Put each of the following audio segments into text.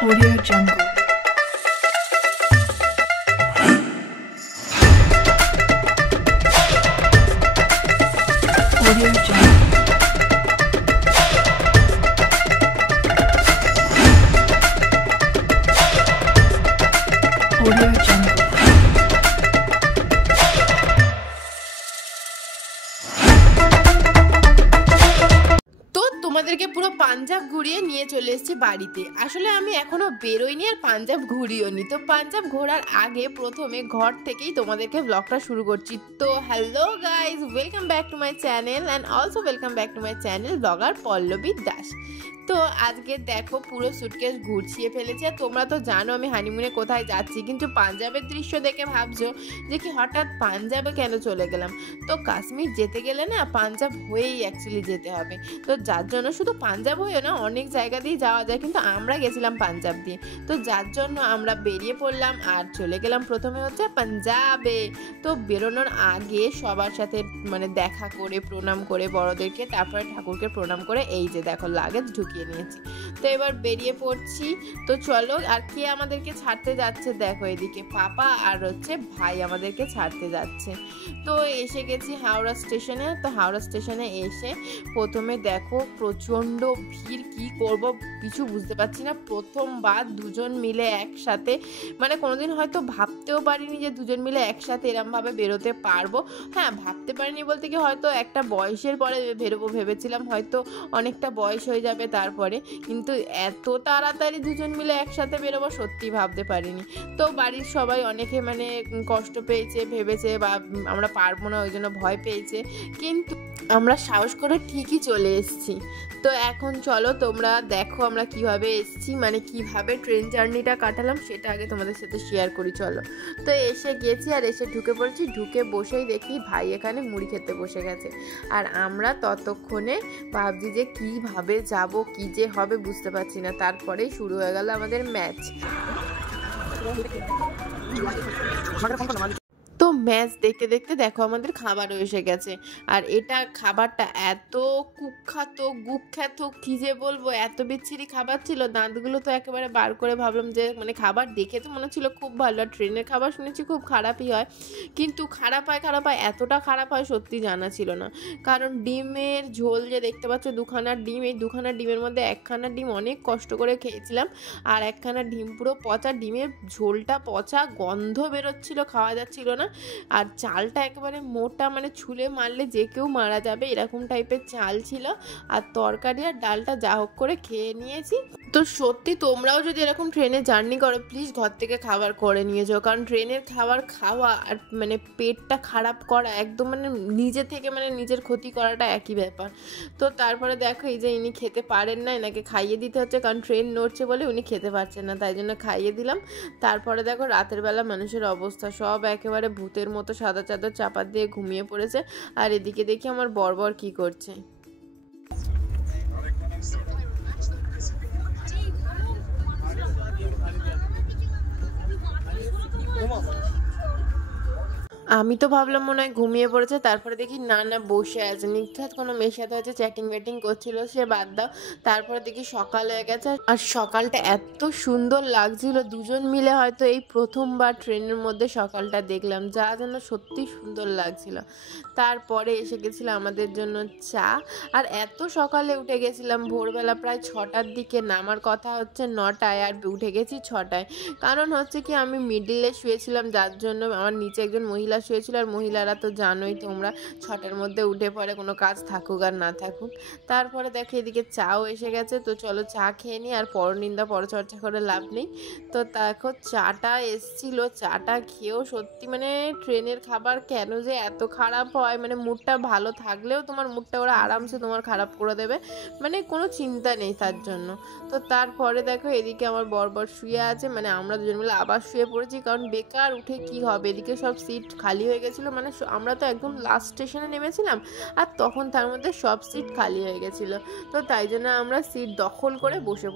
Audio Jungle. Audio Jungle. Audio Jungle. তো তোমাদেরকে পুরো পাঞ্জাব ঘুরিয়ে নিয়ে চলে এসেছি বাড়িতে। আসলে আমি এখনো বেরোইনি আর পাঞ্জাব ঘুরিও নি। তো পাঞ্জাব ঘোরার আগে প্রথমে ঘর থেকেই তোমাদেরকে ব্লগটা শুরু করছি। তো hello guys, welcome back to my channel and also welcome back to my channel blogger Pallavi Das. তো আজকে দেখো পুরো সুটকেস ঘুরছিয়ে ফেলেছি। আর তোমরা তো জানো আমি হানিমুনে কোথায় যাচ্ছি, কিন্তু পাঞ্জাবের দৃশ্য দেখে ভাবছো যে কি হঠাৎ পাঞ্জাবে কেন চলে গেলাম। তো কাশ্মীর যেতে গেলে না পাঞ্জাব হয়েই অ্যাকচুয়ালি যেতে হবে। তো যার জন্য শুধু পাঞ্জাব হয়েও না অনেক জায়গা দিয়ে যাওয়া যায়, কিন্তু আমরা গেছিলাম পাঞ্জাব দিয়ে। তো যার জন্য আমরা বেরিয়ে পড়লাম আর চলে গেলাম প্রথমে হচ্ছে পাঞ্জাবে। তো বেরোনোর আগে সবার সাথে দেখা করে প্রণাম করে বড়দেরকে, তারপরে ঠাকুরকে প্রণাম করে এই যে দেখো লাগেজ ঢুকিয়ে নিয়েছি। তো এবার বেরিয়ে পড়ছি। তো চলো, আর কে আমাদেরকে ছাড়তে যাচ্ছে দেখো, এদিকে পাপা আর হচ্ছে ভাই আমাদেরকে ছাড়তে যাচ্ছে। তো এসে গেছি হাওড়া স্টেশনে। তো হাওড়া স্টেশনে এসে প্রথমে দেখো প্রচণ্ড ভিড়, কি করব কিছু বুঝতে পারছি না। প্রথমবার দুজন মিলে একসাথে, কোনোদিন হয়তো ভাবতেও পারিনি যে দুজন মিলে একসাথে এরমভাবে বেরোতে পারবো। হ্যাঁ, ভাবতে পারিনি বলতে কি হয়তো একটা বয়সের পরে বেরোবো ভেবেছিলাম, হয়তো অনেকটা বয়স হয়ে যাবে তারপরে, কিন্তু এত তাড়াতাড়ি দুজন মিলে একসাথে বেরোবো সত্যি ভাবতে পারিনি। তো বাড়ির সবাই অনেকে কষ্ট পেয়েছে, ভেবেছে বা আমরা পারবো না ওই জন্য ভয় পেয়েছে, কিন্তু আমরা সাহস করে ঠিকই চলে এসেছি। তো এখন চলো তোমরা দেখো আমরা কিভাবে এসেছি, কিভাবে ট্রেন জার্নিটা কাটালাম সেটা আগে তোমাদের সাথে শেয়ার করি। চলো, তো এসে গেছি আর এসে ঢুকে পড়েছি। ঢুকে বসেই দেখি ভাই এখানে মুড়ি খেতে বসে গেছে, আর আমরা ততক্ষণে ভাবছি যে কিভাবে যাব, কি যে হবে বুঝতে পারছি না। তারপরেই শুরু হয়ে গেল আমাদের ম্যাচ। তো ম্যাচ দেখতে দেখতে দেখো আমাদের খাবারও এসে গেছে। আর এটা খাবারটা এত কুখ্যাত গুখ্যাত, কি যে বলবো, এত বিচ্ছিরি খাবার ছিল, দাঁতগুলো তো একেবারে বার করে ভাবলাম যে খাবার দেখে তো মনে হচ্ছিল খুব ভালো। আর ট্রেনের খাবার শুনেছি খুব খারাপই হয়, কিন্তু খারাপ হয় এতটা খারাপ হয় সত্যি জানা ছিল না। কারণ ডিমের ঝোল যে দেখতে পাচ্ছ, দুখানা ডিম, এই দুখানা ডিমের মধ্যে একখানা ডিম অনেক কষ্ট করে খেয়েছিলাম, আর একখানা ডিম পুরো পচা। ডিমের ঝোলটা পচা, গন্ধ বেরোচ্ছিল, খাওয়া যাচ্ছিল না। আর চালটা একেবারে মোটা, ছুলে মারলে যে কেউ মারা যাবে এরকম টাইপের চাল ছিল। আর তরকারি আর ডালটা যা হোক করে খেয়ে নিয়েছি। তো সত্যি তোমরাও যদি এরকম ট্রেনে জার্নি করো প্লিজ ঘর থেকে খাবার করে নিয়ে যাও, কারণ ট্রেনের খাবার খাওয়া আর পেটটা খারাপ করা একদম নিজে থেকে নিজের ক্ষতি করাটা একই ব্যাপার। তো তারপরে দেখো এই যে ইনি খেতে পারেন না, এনাকে খাইয়ে দিতে হচ্ছে, কারণ ট্রেন নড়ছে বলে উনি খেতে পারছেন না, তাই জন্য খাইয়ে দিলাম। তারপরে দেখো রাতের বেলা মানুষের অবস্থা সব একেবারে ভূতের মতো সাদা চাদর চাপা দিয়ে ঘুমিয়ে পড়েছে। আর এদিকে দেখি আমার বর কি করছে। আমি তো ভাবলাম মনে হয় ঘুমিয়ে পড়েছে, তারপরে দেখি না বসে আছে, নির্ঘাত কোনো মেয়ের সাথে হচ্ছে চ্যাটিং ব্যাটিং করছিল, সে বাদ দাও। তারপরে দেখি সকাল হয়ে গেছে, আর সকালটা এত সুন্দর লাগছিল, দুজন মিলে হয়তো এই প্রথমবার ট্রেনের মধ্যে সকালটা দেখলাম, যা যেন সত্যি সুন্দর লাগছিল। তারপরে এসে গেছিলো আমাদের জন্য চা। আর এত সকালে উঠে গেছিলাম, ভোরবেলা প্রায় 6টার দিকে, নামার কথা হচ্ছে 9টায়, আর উঠে গেছি 6টায়। কারণ হচ্ছে কি আমি মিডিলে শুয়েছিলাম, যার জন্য আমার নিচে একজন মহিলা শুয়েছিল, আর মহিলারা তো জানোই তোমরা 6টার মধ্যে উঠে পড়ে, কোনো কাজ থাকুক আর না থাকুক। তারপরে দেখো এদিকে চাও এসে গেছে। তো চলো চা খেয়ে নিই, আর পরনিন্দা পরচর্চা করে লাভ নেই। তো দেখো চাটা এসছিল, চাটা খেয়েও সত্যি ট্রেনের খাবার কেন যে এত খারাপ হয়, মুডটা ভালো থাকলেও তোমার মুডটা ওরা আরামসে তোমার খারাপ করে দেবে, কোনো চিন্তা নেই তার জন্য। তো তারপরে দেখো এদিকে আমার বর শুয়ে আছে, আমরা দুজন মিলে আবার শুয়ে পড়েছি, কারণ বেকার উঠে কি হবে, এদিকে সব সিট খালি হয়ে গেছিলো, আমরা তো একদম লাস্ট স্টেশনে নেমেছিলাম, আর তখন তার মধ্যে সব সিট খালি হয়ে গেছিলো। তো তাই জন্য আমরা সিট দখল করে বসে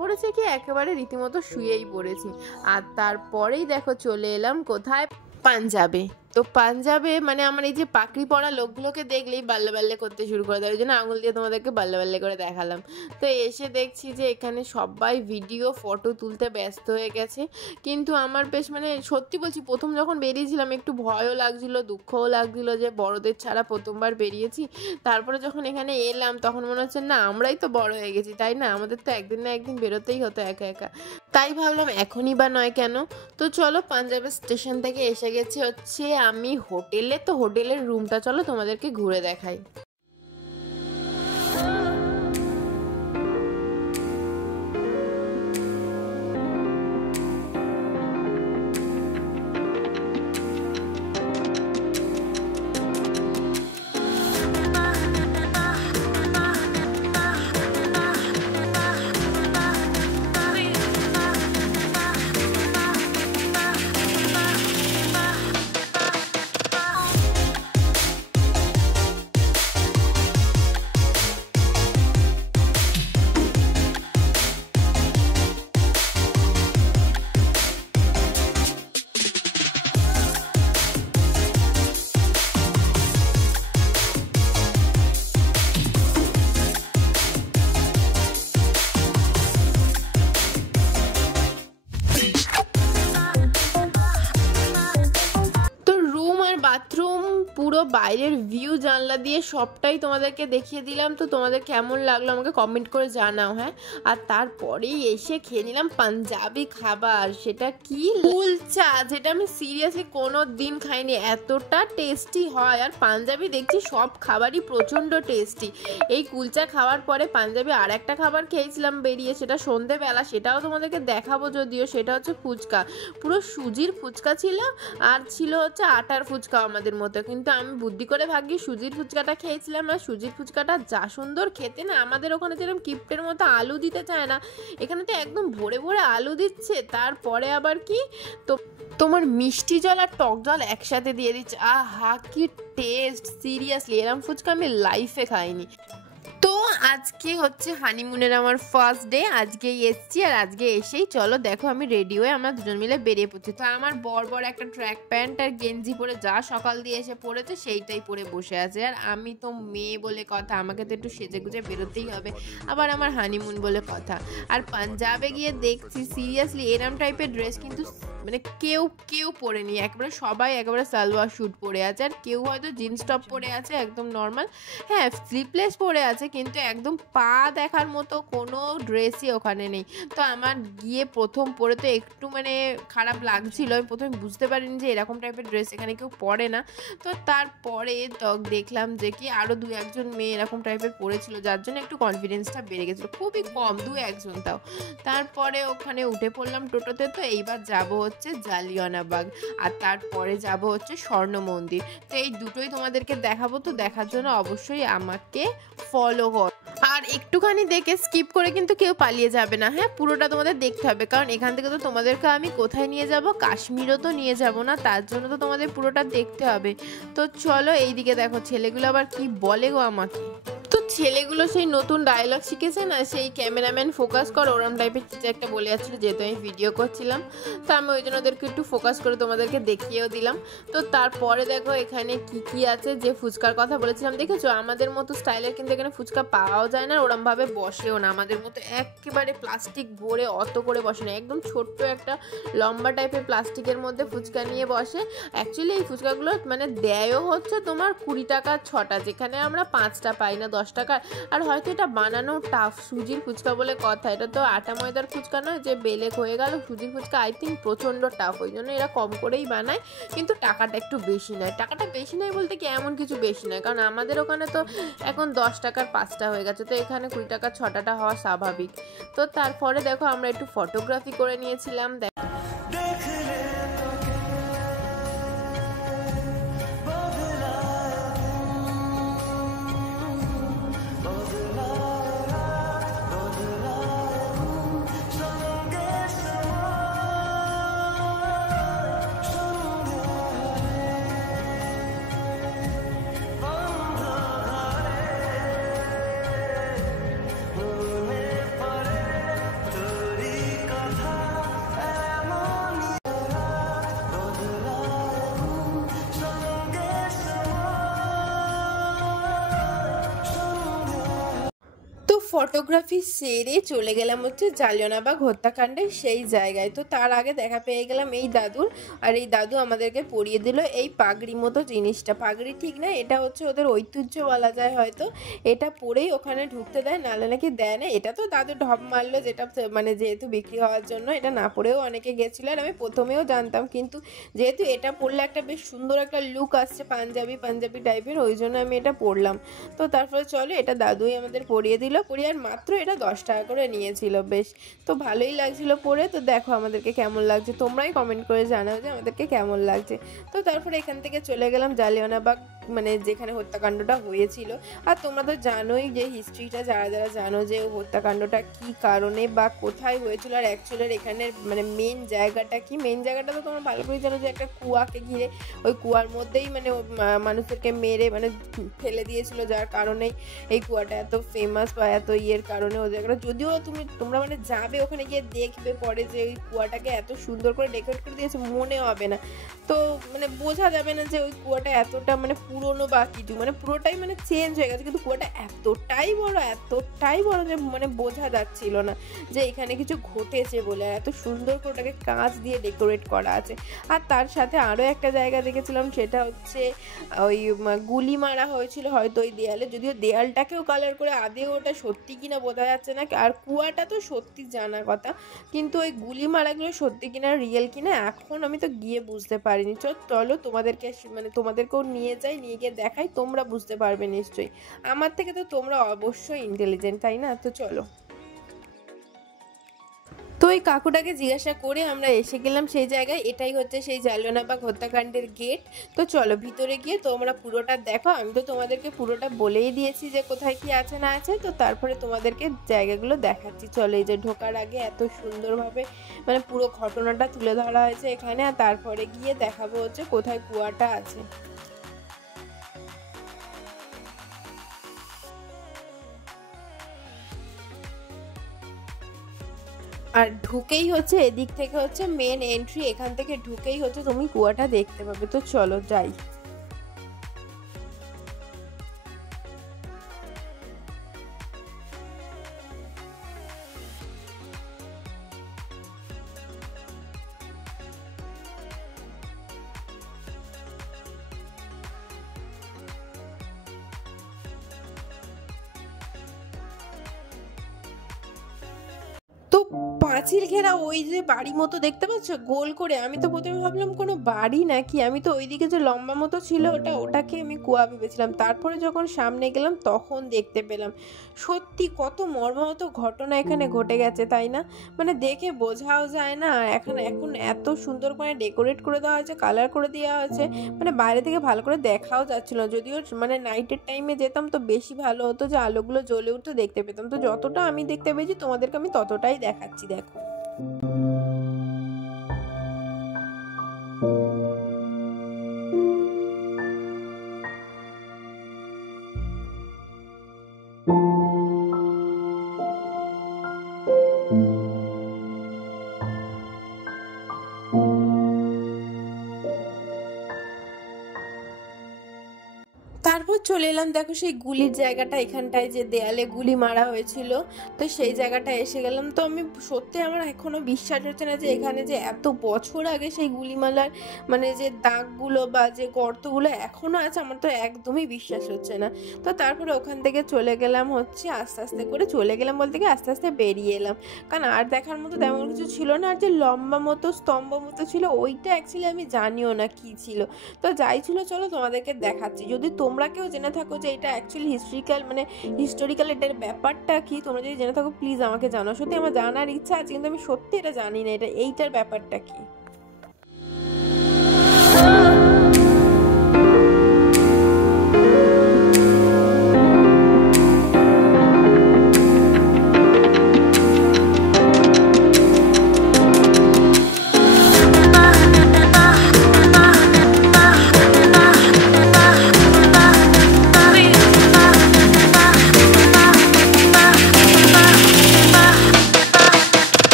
পড়েছি কি একেবারে রীতিমতো শুয়েই পড়েছি। আর তারপরেই দেখো চলে এলাম কোথায়, পাঞ্জাবে। তো পাঞ্জাবে মানে আমার এই যে পাকড়ি পরা লোকগুলোকে দেখলেই বাল্লে বাল্লে করতে শুরু করে দেয়, ওই জন্য আঙুল দিয়ে তোমাদেরকে বাল্লে বাল্লে করে দেখালাম। তো এসে দেখছি যে এখানে সবাই ভিডিও ফটো তুলতে ব্যস্ত হয়ে গেছে, কিন্তু আমার বেশ মানে সত্যি বলছি প্রথম যখন বেরিয়েছিলাম একটু ভয়ও লাগছিল, দুঃখও লাগছিল যে বড়দের ছাড়া প্রথমবার বেরিয়েছি। তারপরে যখন এখানে এলাম তখন মনে হচ্ছে না আমরাই তো বড় হয়ে গেছি, তাই না, আমাদের তো একদিন না একদিন বেরোতেই হতো একা একা। তাই ভাবলাম এখনই বা নয় কেন। তো চলো পাঞ্জাবের স্টেশন থেকে এসে গেছি হচ্ছে আমি হোটেলে। তো হোটেলের রুমটা চলো তোমাদেরকে ঘুরে দেখাই। বাথরুম পুরো বাইরের ভিউ জানলা দিয়ে সবটাই তোমাদেরকে দেখিয়ে দিলাম। তো তোমাদের কেমন লাগলো আমাকে কমেন্ট করে জানাও। হ্যাঁ, আর তারপরেই এসে খেয়ে নিলাম পাঞ্জাবি খাবার, সেটা কি কুলচা, যেটা আমি সিরিয়াসলি কোনো দিন খাইনি, এতটা টেস্টি হয়। আর পাঞ্জাবি দেখছি সব খাবারই প্রচণ্ড টেস্টি। এই কুলচা খাওয়ার পরে পাঞ্জাবি আর একটা খাবার খেয়েছিলাম বেরিয়ে, সেটা সন্ধেবেলা, সেটাও তোমাদেরকে দেখাবো যদিও। সেটা হচ্ছে ফুচকা, পুরো সুজির ফুচকা ছিল আর ছিল হচ্ছে আটার ফুচকা আমাদের মতো, কিন্তু আমি বুদ্ধি করে ভাগ্যি সুজির ফুচকাটা খেয়েছিলাম। আর সুজির ফুচকাটা যা সুন্দর খেতে না, আমাদের ওখানে যেরকম কিপ্টের মতো আলু দিতে চায় না, এখানে তো একদম ভরে ভরে আলু দিচ্ছে। তারপরে আবার কি তো তোমার মিষ্টি জল আর টক জল একসাথে দিয়ে দিচ্ছে, আহা কি টেস্ট, সিরিয়াসলি এরকম ফুচকা আমি লাইফে খাইনি। তো আজকে হচ্ছে হানিমুনের আমার ফার্স্ট ডে, আজকেই এসছি। আর আজকে এসেই চলো দেখো আমি রেডি হয়ে আমরা দুজন মিলে বেরিয়ে পড়ছি। তো আমার বড় একটা ট্র্যাক প্যান্ট আর গেঞ্জি পরে যা সকাল দিয়ে এসে পড়েছে সেইটাই পরে বসে আছে। আর আমি তো মেয়ে বলে কথা, আমাকে তো একটু সেজে গুজে বেরোতেই হবে, আবার আমার হানিমুন বলে কথা। আর পাঞ্জাবে গিয়ে দেখছি সিরিয়াসলি এরম টাইপের ড্রেস কিন্তু মানে কেউ পরেনি, একেবারে সবাই একেবারে সালোয়ার স্যুট পরে আছে, আর কেউ হয়তো জিন্স টপ পরে আছে একদম নর্মাল, হ্যাঁ স্লিপলেস পরে আছে, কিন্তু একদম পা দেখার মতো কোনো ড্রেসই ওখানে নেই। তো আমার গিয়ে প্রথম পরে তো একটু মানে খারাপ লাগছিল, আমি প্রথমে বুঝতে পারিনি যে এরকম টাইপের ড্রেস এখানে কেউ পরে না। তো তারপরে তো দেখলাম যে কি আরও 2-1 মেয়ে এরকম টাইপের পরেছিল, যার জন্য একটু কনফিডেন্সটা বেড়ে গেছিলো, খুবই কম 2-1 তাও। তারপরে ওখানে উঠে পড়লাম টোটোতে। তো এইবার যাবো হচ্ছে জালিয়ানবাগ, আর তারপরে যাব হচ্ছে স্বর্ণ মন্দির। তো এই দুটোই তোমাদেরকে দেখাবো, তো দেখার জন্য অবশ্যই আমাকে ফলো কর। আর একটুখানি দেখে স্কিপ করে কিন্তু কেউ পালিয়ে যাবে না, হ্যাঁ পুরোটা তোমাদের দেখতে হবে, কারণ এখান থেকে তো তোমাদেরকে আমি কোথায় নিয়ে যাব, কাশ্মীরও তো নিয়ে যাব না, তার জন্য তো তোমাদের পুরোটা দেখতে হবে। তো চলো এইদিকে দেখো ছেলেগুলো আবার কি বলে গো আমাকে। তো ছেলেগুলো সেই নতুন ডায়লগ শিখেছে না, সেই ক্যামেরাম্যান ফোকাস কর ওরম টাইপের কিছু একটা বলে যাচ্ছিলো, যেহেতু আমি ভিডিও করছিলাম। তো আমি ওই জন্য ওদেরকে একটু ফোকাস করে তোমাদেরকে দেখিয়েও দিলাম। তো তারপরে দেখো এখানে কি আছে, যে ফুচকার কথা বলেছিলাম দেখেছো, আমাদের মতো স্টাইলের কিন্তু এখানে ফুচকা পাওয়াও যায় না, ওরমভাবে বসেও না, আমাদের মতো একেবারে প্লাস্টিক ভরে অত করে বসে না, একদম ছোট্ট একটা লম্বা টাইপের প্লাস্টিকের মধ্যে ফুচকা নিয়ে বসে। অ্যাকচুয়ালি এই ফুচকাগুলো মানে দেয়ও হচ্ছে তোমার 20 টাকা 6টা, যেখানে আমরা 5টা পাই না 10 টাকার। আর হয়তো এটা বানানো টাফ, সুজির ফুচকা বলে কথা, এটা তো আটা ময়দার ফুচকা নয় যে বেলেক হয়ে গেল। সুজির ফুচকা আই থিঙ্ক প্রচণ্ড টাফ, ওই জন্য এরা কম করেই বানায়, কিন্তু টাকাটা একটু বেশি নেয়। টাকাটা বেশি নেয় বলতে কি এমন কিছু বেশি নয়, কারণ আমাদের ওখানে তো এখন 10 টাকার 5টা হয়ে গেছে, তো এখানে 20 টাকা 6টা হওয়া স্বাভাবিক। তো তারপরে দেখো আমরা একটু ফটোগ্রাফি করে নিয়েছিলাম। ফটোগ্রাফি সেরে চলে গেলাম হচ্ছে জালিয়ানওয়ালাবাগ হত্যাকাণ্ডের সেই জায়গায়। তো তার আগে দেখা পেয়ে গেলাম এই দাদুর, আর এই দাদু আমাদেরকে পরিয়ে দিল এই পাগড়ি মতো জিনিসটা। পাগড়ি ঠিক না, এটা হচ্ছে ওদের ঐতিহ্য বলা যায় হয়তো। এটা পরেই ওখানে ঢুকতে দেয়, নাহলে নাকি দেয় না। এটা তো দাদু ঢপ মারলো, যেটা মানে যেহেতু বিক্রি হওয়ার জন্য। এটা না পরেও অনেকে গেছিলো, আর আমি প্রথমেও জানতাম, কিন্তু যেহেতু এটা পরলে একটা বেশ সুন্দর একটা লুক আসছে পাঞ্জাবি টাইপের, ওই জন্য আমি এটা পরলাম। তো তারপরে চলো, এটা দাদুই আমাদের পরিয়ে দিল। আর মাত্র এটা 10 টাকা করে নিয়েছিল। বেশ তো ভালোই লাগছিল পরে। তো দেখো আমাদেরকে কেমন লাগছে, তোমরাই কমেন্ট করে জানাও যে আমাদেরকে কেমন লাগছে। তো তারপরে এখান থেকে চলে গেলাম জালিয়ানওয়ালাবাগ, মানে যেখানে হত্যাকাণ্ডটা হয়েছিল। আর তোমরা তো জানোই যে হিস্ট্রিটা, যারা যারা জানো যে হত্যাকাণ্ডটা কি কারণে বা কোথায় হয়েছিল, আর অ্যাকচুয়ালি এখানের মানে মেন জায়গাটা কি। মেন জায়গাটা তো তোমরা ভালো করে জানো যে একটা কুয়াকে ঘিরে, ওই কুয়ার মধ্যেই মানে মানুষদেরকে মেরে মানে ফেলে দিয়েছিল, যার কারণেই এই কুয়াটা এত ফেমাস বা এত ইয়ের কারণে ও জায়গাটা। যদিও তোমরা মানে যাবে ওখানে গিয়ে দেখবে পরে যে ওই কুয়াটাকে এত সুন্দর করে ডেকোরেট করে দিয়েছে, মনে হবে না। তো মানে বোঝা যাবে না যে ওই কুয়াটা এতটা মানে পুরনো বা কিছু, মানে পুরোটাই মানে চেঞ্জ হয়ে গেছে, কিন্তু কুয়াটা এতটাই বড় যে মানে বোঝা যাচ্ছিল না যে এখানে কিছু ঘটেছে বলে। এত সুন্দর করে ওটাকে কাঁচ দিয়ে ডেকোরেট করা আছে। আর তার সাথে আরও একটা জায়গা দেখেছিলাম, সেটা হচ্ছে ওই গুলি মারা হয়েছিল হয়তো ওই দেয়ালে, যদিও দেয়ালটাকেও কালার করে আদেও ওটা সত্যি কিনা বোঝা যাচ্ছে না। আর কুয়াটা তো সত্যি জানা কথা, কিন্তু ওই গুলি মারাগুলো সত্যি কিনা রিয়েল কিনা এখন আমি তো গিয়ে বুঝতে পারিনি। চলো তোমাদেরকেও নিয়ে গিয়ে দেখাই, তোমরা বুঝতে পারবে নিশ্চয়ই। আমার থেকে তো তোমরা অবশ্যই ইন্টেলিজেন্ট, তাই না? তো চলো। তো ওই কাকুটাকে জিজ্ঞাসা করে আমরা এসে গেলাম সেই জায়গায়। এটাই হচ্ছে সেই জালিয়ানওয়ালাবাগ হত্যাকাণ্ডের গেট। তো চলো ভিতরে গিয়ে তোমরা পুরোটা দেখো। আমি তো তোমাদেরকে পুরোটা বলেই দিয়েছি যে কোথায় কি আছে না আছে। তো তারপরে তোমাদেরকে জায়গাগুলো দেখাচ্ছি। চলো, এই যে ঢোকার আগে এত সুন্দরভাবে মানে পুরো ঘটনাটা তুলে ধরা হয়েছে এখানে, আর তারপরে গিয়ে দেখাবো হচ্ছে কোথায় কুয়াটা আছে। আর ঢুকেই হচ্ছে এদিক থেকে হচ্ছে মেন এন্ট্রি, এখান থেকে ঢুকেই হচ্ছে তুমি কুয়াটা দেখতে পাবে। তো চলো যাই। তো পাঁচিল ঘেরা ওই যে বাড়ি মতো দেখতে পাচ্ছ গোল করে, আমি তো প্রথমে ভাবলাম কোনো বাড়ি নাকি। আমি তো ওইদিকে যে লম্বা মতো ছিল ওটাকে আমি কুয়া ভেবেছিলাম। তারপরে যখন সামনে গেলাম তখন দেখতে পেলাম সত্যি কত মর্মাহত ঘটনা এখানে ঘটে গেছে, তাই না? মানে দেখে বোঝাও যায় না। এখন এত সুন্দর করে ডেকোরেট করে দেওয়া হয়েছে, কালার করে দেওয়া হয়েছে, মানে বাইরে থেকে ভালো করে দেখাও যাচ্ছিল। যদিও মানে নাইটের টাইমে যেতাম তো বেশি ভালো হতো, যে আলোগুলো জ্বলে উঠতে দেখতে পেতাম। তো যতটা আমি দেখতে পেয়েছি তোমাদেরকে আমি ততটাই দেখাচ্ছি, দেখো। তারপর চলে এলাম, দেখো সেই গুলির জায়গাটা, এখানটায় যে দেয়ালে গুলি মারা হয়েছিল, তো সেই জায়গাটা এসে গেলাম। তো আমি সত্যি, আমার এখনো বিশ্বাস হচ্ছে না যে এখানে যে এত বছর আগে সেই গুলিমালার মানে যে দাগগুলো বা যে গর্তগুলো এখনো আছে, আমার তো একদমই বিশ্বাস হচ্ছে না। তো তারপরে ওখান থেকে চলে গেলাম হচ্ছে আস্তে আস্তে করে, চলে গেলাম বলতে কি আস্তে আস্তে বেরিয়ে এলাম, কারণ আর দেখার মতো তেমন কিছু ছিল না। আর যে লম্বা মতো স্তম্ভ মতো ছিল ওইটা অ্যাকচুয়ালি আমি জানিও না কি ছিল। তো যাই ছিল, চলো তোমাদেরকে দেখাচ্ছি। যদি তোমরা কেউ জেনে থাকো যে এটা অ্যাকচুয়ালি হিস্টোরিক্যাল এটার ব্যাপারটা কি, তোমরা যদি জেনে থাকো প্লিজ আমাকে জানাও। সত্যি আমার জানার ইচ্ছা আছে, কিন্তু আমি সত্যি এটা জানি না এইটার ব্যাপারটা কি।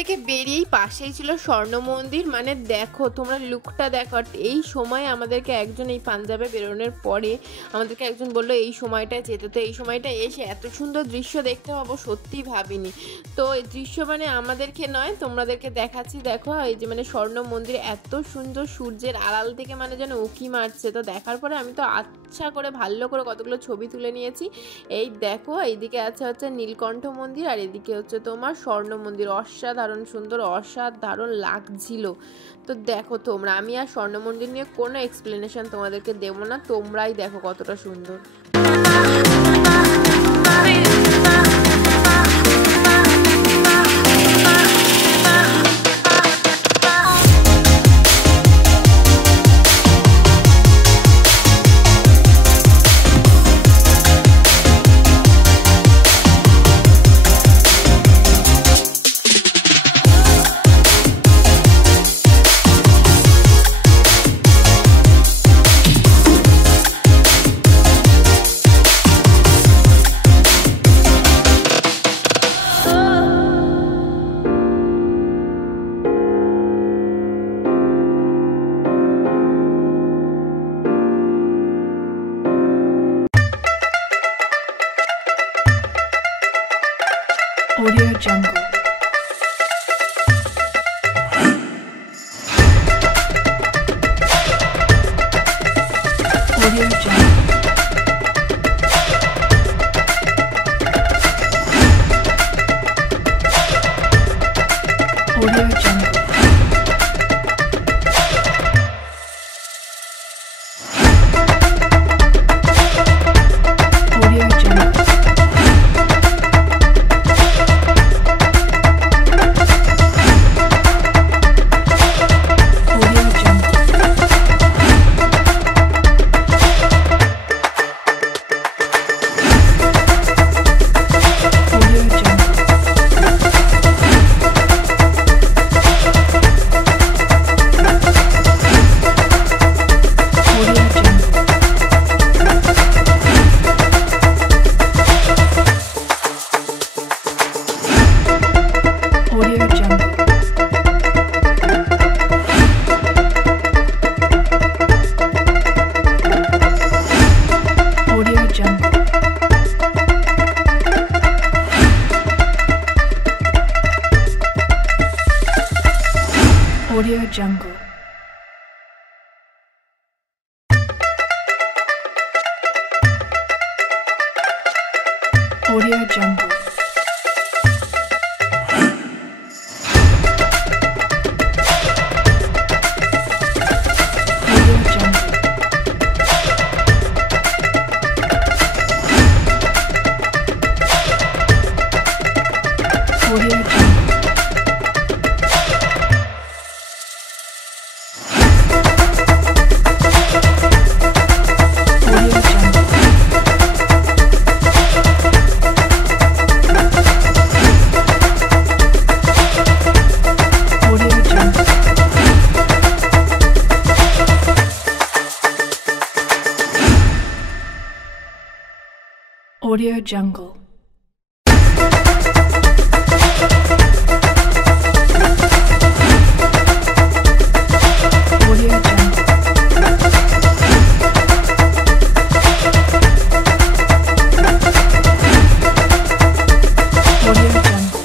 থেকে বেরিয়েই পাশেই ছিল স্বর্ণ মন্দির। মানে দেখো তোমরা লুকটা দেখো। এই সময় আমাদেরকে একজন, এই পাঞ্জাবে বেরোনোর পরে আমাদেরকে একজন বললো এই সময়টায় যেতে, তো এই সময়টা এসে এত সুন্দর দৃশ্য দেখতে পাবো সত্যিই ভাবিনি। তো এই দৃশ্য মানে আমাদেরকে নয় তোমাদেরকে দেখাচ্ছি। দেখো এই যে মানে স্বর্ণ মন্দির এত সুন্দর সূর্যের আড়াল থেকে মানে যেন উঁকি মারছে। তো দেখার পরে আমি তো আচ্ছা করে ভালো করে কতগুলো ছবি তুলে নিয়েছি। এই দেখো এইদিকে আছে হচ্ছে নীলকণ্ঠ মন্দির আর এদিকে হচ্ছে তোমার স্বর্ণ মন্দির। অসাধারণ সুন্দর, অসাধারণ লাগছিল। তো দেখো তোমরা, আমি আর স্বর্ণ মন্দির নিয়ে কোনো এক্সপ্লেনেশন তোমাদেরকে দেবো না, তোমরাই দেখো কতটা সুন্দর। Audio Jungle. Audio Jungle. Audio Jungle. Audio Jungle. Audio Jungle. Audio Jungle. Audio Jungle. Audio Jungle. Audio Jungle. Audio Jungle. Audio Jungle. Audio Jungle. Audio Jungle. Audio Jungle.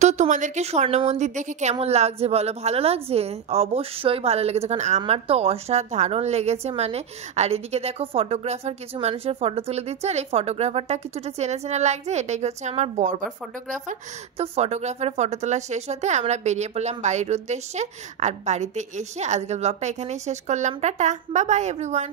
তো তোমাদেরকে স্বর্ণ মন্দির দেখে কেমন লাগছে বলো? ভালো লাগছে? অবশ্যই ভালো লেগেছে, কারণ আমার তো অসাধারণ লেগেছে। মানে আর এদিকে দেখো ফটোগ্রাফার কিছু মানুষের ফটো তুলে দিচ্ছে, আর এই ফটোগ্রাফারটা কিছুটা চেনা চেনা লাগছে। এটাই হচ্ছে আমার বরবার ফটোগ্রাফার। তো ফটোগ্রাফারের ফটো তোলা শেষ হতে আমরা বেরিয়ে পড়লাম বাড়ির উদ্দেশ্যে। আর বাড়িতে এসে আজকের ব্লগটা এখানেই শেষ করলাম। Tata, bye bye everyone.